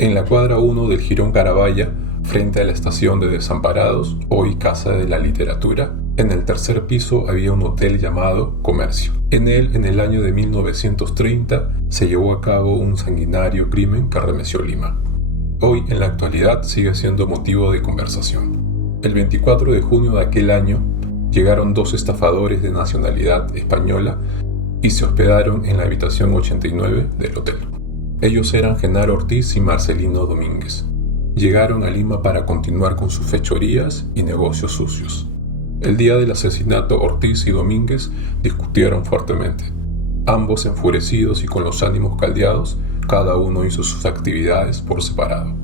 En la cuadra 1 del Jirón Carabaya, frente a la estación de Desamparados, hoy Casa de la Literatura, en el tercer piso había un hotel llamado Comercio. En él, en el año de 1930, se llevó a cabo un sanguinario crimen que arremeció Lima. Hoy, en la actualidad, sigue siendo motivo de conversación. El 24 de junio de aquel año, llegaron dos estafadores de nacionalidad española y se hospedaron en la habitación 89 del hotel. Ellos eran Genaro Ortiz y Marcelino Domínguez. Llegaron a Lima para continuar con sus fechorías y negocios sucios. El día del asesinato, Ortiz y Domínguez discutieron fuertemente. Ambos enfurecidos y con los ánimos caldeados, cada uno hizo sus actividades por separado.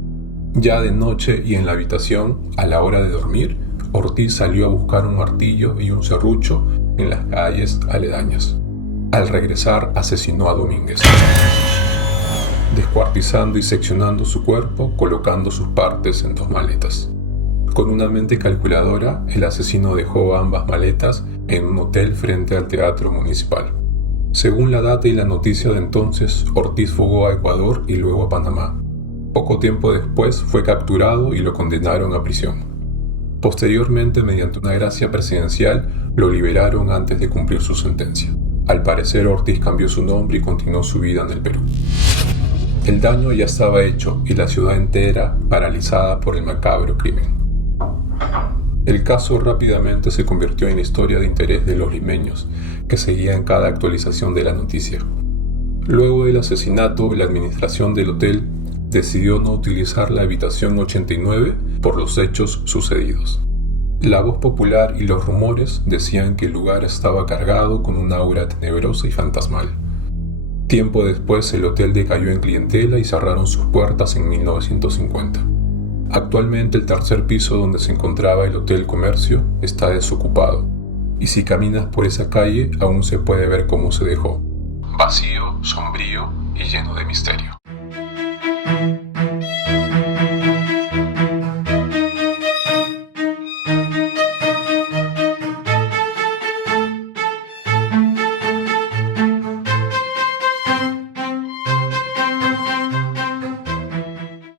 Ya de noche y en la habitación, a la hora de dormir, Ortiz salió a buscar un martillo y un serrucho en las calles aledañas. Al regresar, asesinó a Domínguez, descuartizando y seccionando su cuerpo, colocando sus partes en 2 maletas. Con una mente calculadora, el asesino dejó ambas maletas en un hotel frente al Teatro Municipal. Según la data y la noticia de entonces, Ortiz fugó a Ecuador y luego a Panamá. Poco tiempo después fue capturado y lo condenaron a prisión. Posteriormente, mediante una gracia presidencial, lo liberaron antes de cumplir su sentencia. Al parecer, Ortiz cambió su nombre y continuó su vida en el Perú. El daño ya estaba hecho y la ciudad entera paralizada por el macabro crimen. El caso rápidamente se convirtió en historia de interés de los limeños, que seguían cada actualización de la noticia. Luego del asesinato, la administración del hotel decidió no utilizar la habitación 89 por los hechos sucedidos. La voz popular y los rumores decían que el lugar estaba cargado con un aura tenebrosa y fantasmal. Tiempo después, el hotel decayó en clientela y cerraron sus puertas en 1950. Actualmente, el tercer piso donde se encontraba el Hotel Comercio está desocupado, y si caminas por esa calle aún se puede ver cómo se dejó, vacío, sombrío y lleno de misterio.